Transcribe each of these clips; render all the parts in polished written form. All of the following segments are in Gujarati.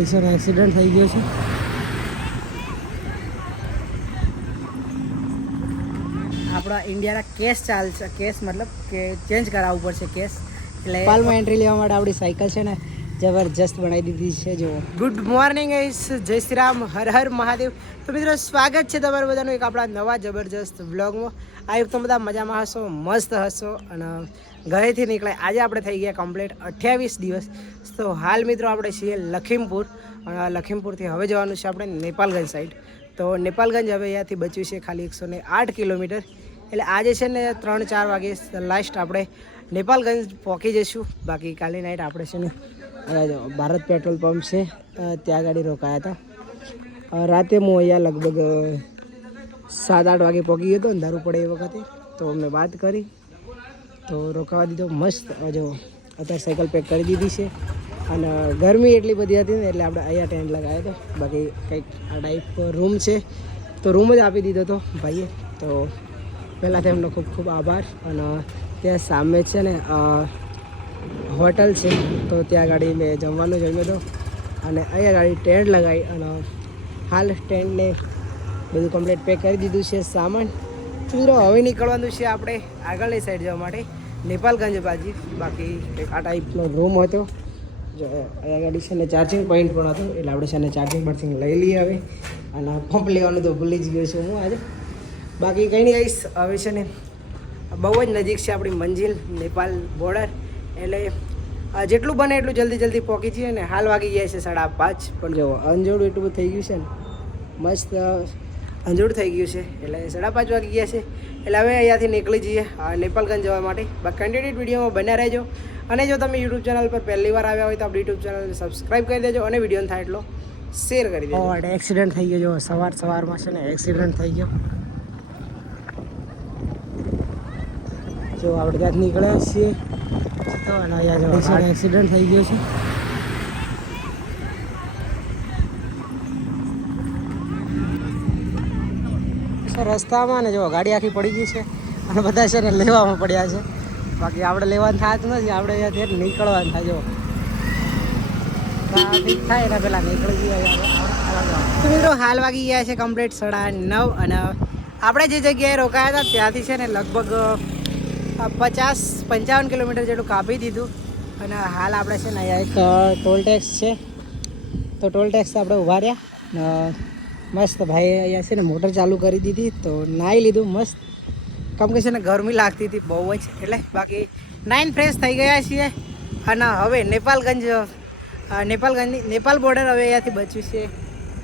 એક્સિડન્ટ થઈ ગયો છે. આપણા ઇન્ડિયાના કેસ ચાલશે. કેસ મતલબ કે ચેન્જ કરાવવું પડશે કેસ. એટલે પાલમાં એન્ટ્રી લેવા માટે આપણી સાયકલ છે ને જબરજસ્ત બનાવી દીધી છે. જો ગુડ મોર્નિંગ ગાઈસ, જય શ્રી રામ, હર હર મહાદેવ. તો મિત્રો સ્વાગત છે તમારું બધાનું એક આપણા નવા જબરજસ્ત વ્લોગમાં. આ તો બધા મજામાં હશો, મસ્ત હશો અને ઘરેથી નીકળે. આજે આપણે થઈ ગયા કમ્પ્લીટ 28 દિવસ. તો હાલ મિત્રો આપણે છીએ લખીમપુર અને લખીમપુરથી હવે જવાનું છે આપણે નેપાલગંજ સાઈડ. તો નેપાલગંજ હવે અહીંયાથી બચ્યું છે ખાલી 108 કિલોમીટર. એટલે આજે છે ને 3-4 વાગે લાસ્ટ આપણે નેપાલગંજ પહોંચી જઈશું. બાકી કાલે નાઇટ આપણે છે ને ભારત પેટ્રોલ પંપ છે ત્યાં ગાડી રોકાયા હતા. રાતે હું અહીંયા લગભગ 7-8 વાગે પહોંચી ગયો હતો, અંધારું પડે એ વખતે. તો મેં વાત કરી તો રોકાવા દીધો મસ્ત. જો અત્યારે સાયકલ પેક કરી દીધી છે અને ગરમી એટલી બધી હતી ને એટલે આપણે અહીંયા ટેન્ટ લગાવ્યો હતો. બાકી કંઈક આ ટાઈપ રૂમ છે તો રૂમ જ આપી દીધો હતો ભાઈએ. તો પહેલાં તો એમનો ખૂબ ખૂબ આભાર. અને ત્યાં સામે છે ને હોટલ છે તો ત્યાં ગાડી મેં જમવાનું જમ્યો હતો અને અહીંયા ગાડી ટેન્ટ લગાવી અને હાલ ટેન્ટને બધું કમ્પ્લીટ પેક કરી દીધું છે સામાન. મિત્રો હવે નીકળવાનું છે આપણે આગળની સાઈડ જવા માટે નેપાલગંજ બાજુ. બાકી કંઈક આ ટાઈપનો રૂમ હતો. જો અહીંયા ગાડી છે ને ચાર્જિંગ પોઈન્ટ પણ હતો એટલે આપણે છે ને ચાર્જિંગ પાર્જિંગ લઈ લઈએ હવે. અને પંપ લેવાનું તો ભૂલી જ ગયો છું હું આજે. બાકી કંઈ નહીં આવીશ. હવે છે ને બહુ જ નજીક છે આપણી મંજિલ નેપાલ બોર્ડર. એટલે જેટલું બને એટલું જલ્દી પહોંચી જઈએ ને. હાલ વાગી ગયા છે 5:30. પણ જો અંજોડું એટલું બધું થઈ ગયું છે ને, મસ્ત અંજોડ થઈ ગયું છે. એટલે 5:30 વાગી ગયા છે. એટલે હવે અહીંયાથી નીકળી જઈએ નેપાલગંજ જવા માટે. બાકી કન્ટિન્યુઅસ વિડીયોમાં બન્યા રહેજો. અને જો તમે યુટ્યુબ ચેનલ પર પહેલી વાર આવ્યા હોય તો આપણી યુટ્યુબ ચેનલને સબસ્ક્રાઈબ કરી દેજો અને વિડીયો થાય એટલો શેર કરી દેજો. એક્સિડન્ટ થઈ ગયો. જો સવારમાં છે ને એક્સિડન્ટ થઈ ગયો. જો આપણે ત્યાંથી નીકળ્યા છીએ તો અને અહીંયા જો એક્સિડન્ટ થઈ ગયો છે. રસ્તામાં ને જો ગાડી આખી પડી ગઈ છે અને બધા છે ને લેવામાં પડ્યા છે. બાકી આપણે લેવાનું થતું નથી. આપણે અહીંયાથી નીકળવાનું થાય. જો ટ્રાફિક થાય એના પહેલાં નીકળી જઈએ. તો મિત્રો હાલ વાગી ગયા છે કમ્પ્લીટ 9:30 અને આપણે જે જગ્યાએ રોકાયા હતા ત્યાંથી છે ને લગભગ 50-55 કિલોમીટર જેટલું કાપી દીધું. અને હાલ આપણે છે ને અહીંયા એક ટોલ ટેક્સ છે તો ટોલ ટેક્સ આપણે ઊભા રહ્યા. મસ્ત ભાઈ અહીંયા છે ને મોટર ચાલુ કરી દીધી તો નાહી લીધું મસ્ત. કેમ કે છે ને ગરમી લાગતી હતી બહુ જ. એટલે બાકી નાઈન ફ્રેશ થઈ ગયા છીએ અને હવે નેપાલ બોર્ડર હવે અહીંયાથી બચ્યું છે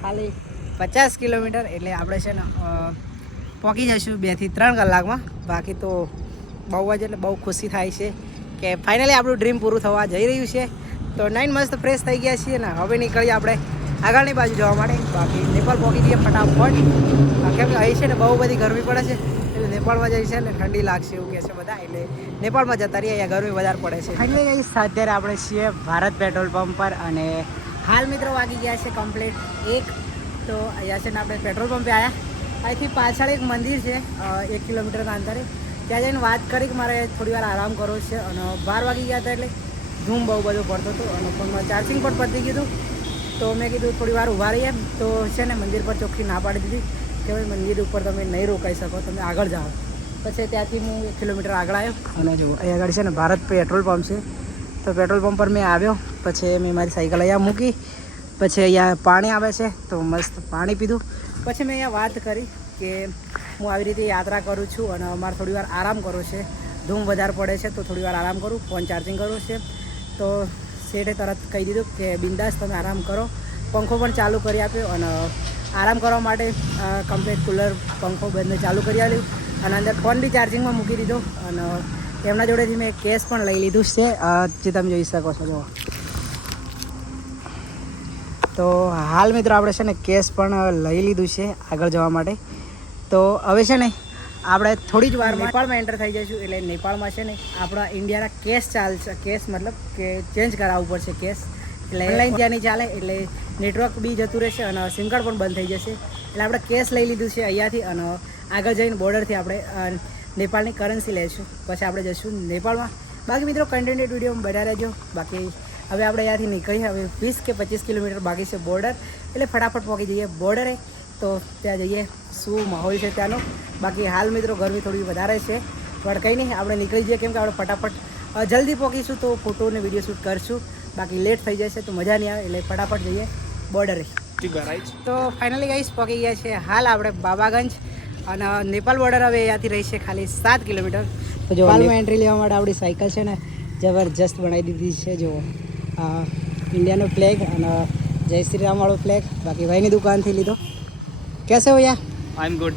ખાલી 50 કિલોમીટર. એટલે આપણે છે ને પહોંચી જઈશું 2-3 કલાકમાં. બાકી તો બહુ જ એટલે બહુ ખુશી થાય છે કે ફાઇનલી આપણું ડ્રીમ પૂરું થવા જઈ રહ્યું છે. તો નાઈન મસ્ત ફ્રેશ થઈ ગયા છીએ ને હવે નીકળીએ આપણે આગળની બાજુ જવા માટે. બાકી નેપાળ પહોંચી જઈએ ફટાફટ. કેમ કે અહીં છે ને બહુ બધી ગરમી પડે છે એટલે નેપાળમાં જઈ છે ને ઠંડી લાગશે એવું કહે છે બધા. એટલે નેપાળમાં જતા રહીએ, અહીંયા ગરમી વધારે પડે છે. ફાઇનલી ગઈ અત્યારે આપણે છીએ ભારત પેટ્રોલ પંપ પર અને હાલ મિત્રો વાગી ગયા છે કમ્પ્લીટ 1. તો અહીંયા છે ને આપણે પેટ્રોલ પંપે આવ્યા. અહીંથી પાછળ એક મંદિર છે 1 કિલોમીટરના અંતરે. ત્યાં જઈને વાત કરી કે મારે થોડી વાર આરામ કરવો છે અને 12 વાગી ગયા હતા એટલે ધૂમ બહુ બધું પડતો હતો અને ફોનમાં ચાર્જિંગ પણ પતી ગયું. તો મેં કીધું થોડી વાર ઊભા રહીએ. તો છે ને મંદિર પર ચોખ્ખી ના પાડી દીધી કે ભાઈ મંદિર ઉપર તમે નહીં રોકાઈ શકો, તમે આગળ જાઓ. પછી ત્યાંથી હું 1 કિલોમીટર આગળ આવ્યો અને જો અહીં આગળ છે ને ભારત પેટ્રોલ પંપ છે. તો પેટ્રોલ પંપ પર મેં આવ્યો. પછી મેં મારી સાયકલ અહીંયા મૂકી. પછી અહીંયા પાણી આવે છે તો મસ્ત પાણી પીધું. પછી મેં અહીંયા વાત કરી કે હું આવી રીતે યાત્રા કરું છું અને અમારે થોડી વાર આરામ કરવો છે, ધૂમ વધારે પડે છે તો થોડી વાર આરામ કરું, ફોન ચાર્જિંગ કરવું છે. તો શેઠે તરત કહી દીધું કે બિંદાસ તમે આરામ કરો. પંખો પણ ચાલુ કરી આપ્યો અને આરામ કરવા માટે કમ્પ્લીટ કુલર પંખો બંને ચાલુ કરી આપ્યું અને અંદર ફોન બી ચાર્જિંગમાં મૂકી દીધો. અને એમના જોડેથી મેં કેશ પણ લઈ લીધું છે જે તમે જોઈ શકો છો. જો તો હાલ મિત્રો આપણે છે ને કેશ પણ લઈ લીધું છે આગળ જવા માટે. તો હવે છે ને આપણે થોડી જ વાર નેપાળમાં એન્ટર થઈ જઈશું. એટલે નેપાળમાં છે ને આપણા ઇન્ડિયાના કેસ ચાલશે. કેસ મતલબ કે ચેન્જ કરાવવું પડશે કેસ. એટલે ઓનલાઈન ત્યાં નહીં ચાલે એટલે નેટવર્ક બી જતું રહેશે અને સિમ કાર્ડ પણ બંધ થઈ જશે. એટલે આપણે કેસ લઈ લીધું છે અહીંયાથી અને આગળ જઈને બોર્ડરથી આપણે નેપાળની કરન્સી લઈશું. પછી આપણે જઈશું નેપાળમાં. બાકી મિત્રો કન્ટિન્યુ વિડીયોમાં બન્યા રહેજો. બાકી હવે આપણે અહીંયાથી નીકળીએ. હવે 20 કે 25 કિલોમીટર બાકી છે બોર્ડર, એટલે ફટાફટ પહોંચી જઈએ બોર્ડરે. તો ત્યાં જઈએ શું માહોલ છે ત્યાંનો. બાકી હાલ મિત્રો ગરમી થોડી વધારે છે, પણ કંઈ નહીં, આપણે નીકળી જઈએ કેમ કે આપણે ફટાફટ જલ્દી પહોંચીશું તો ફોટો અને વિડીયો શૂટ કરશું. બાકી લેટ થઈ જશે તો મજા નહીં આવે, એટલે ફટાફટ જઈએ બોર્ડરે. તો ફાઇનલી ગાઈસ પહોંચી ગયા છે હાલ આપણે બાબાગંજ, અને નેપાલ બોર્ડર હવે અહીંયાથી રહી છે ખાલી 7 કિલોમીટર. તો જો નેપાળમાં એન્ટ્રી લેવા માટે આપણી સાયકલ છે ને જબરજસ્ત બનાવી દીધી છે. જો ઇન્ડિયાનો ફ્લેગ અને જય શ્રી રામ વાળો ફ્લેગ. બાકી ભાઈની દુકાનથી લીધો. कैसे हो यार? I am good.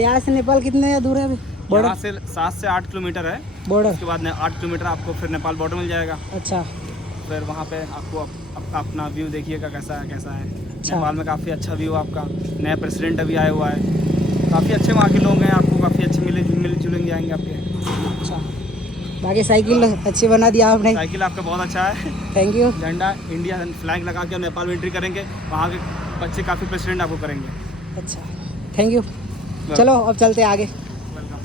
यहाँ से नेपाल कितने दूर है अभी? यहाँ से 7 से 8 किलोमीटर है बॉर्डर. उसके बाद 8 किलोमीटर आपको फिर नेपाल बॉर्डर मिल जाएगा। अच्छा. फिर वहाँ पे आपको अपना व्यू देखिएगा कैसा है अच्छा. नेपाल में काफ़ी अच्छा व्यू आपका। नया प्रेसिडेंट अभी आया हुआ है, काफ़ी अच्छे वहाँ के लोग हैं, आपको काफ़ी अच्छे मिल जुलेंगे आएंगे आपके। अच्छा. बाकी साइकिल अच्छी बना दिया आपने. साइकिल आपका बहुत अच्छा है, थैंक यू. झंडा इंडिया फ्लैग लगा के नेपाल में एंट्री करेंगे, वहाँ के बच्चे काफ़ी प्रेसिडेंट आपको करेंगे। अच्छा, थैंक यू. चलो अब चलते आगे. वेलकम.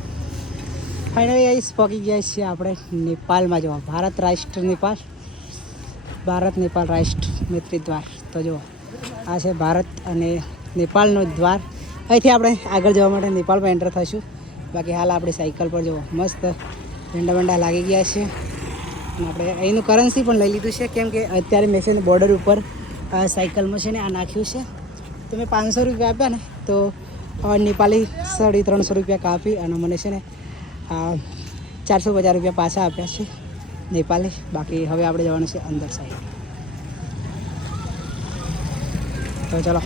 ફાઇનલી ગાઈસ પહોંચી ગયા છીએ આપણે નેપાળમાં. જો ભારત રાષ્ટ્ર નેપાળ, ભારત નેપાળ રાષ્ટ્ર મૈત્રી દ્વાર. તો જો આ છે ભારત અને નેપાળનો દ્વાર. અહીંથી આપણે આગળ જવા માટે નેપાળમાં એન્ટર થઈશું. બાકી હાલ આપણી સાયકલ પર જો મસ્ત ઝંડા બંડા લાગી ગયા છે, અને આપણે અહીંનું કરન્સી પણ લઈ લીધું છે કેમ કે અત્યારે મેં છે ને બોર્ડર ઉપર સાયકલમાં છે ને આ નાખ્યું છે. તો મેં 500 રૂપિયા આપ્યા ને તો નેપાળી 350 રૂપિયા કાપી અને મને છે ને 450 રૂપિયા પાછા આપ્યા છે નેપાળી. બાકી હવે આપણે જવાનું છે અંદર સાઈડ. તો ચલો.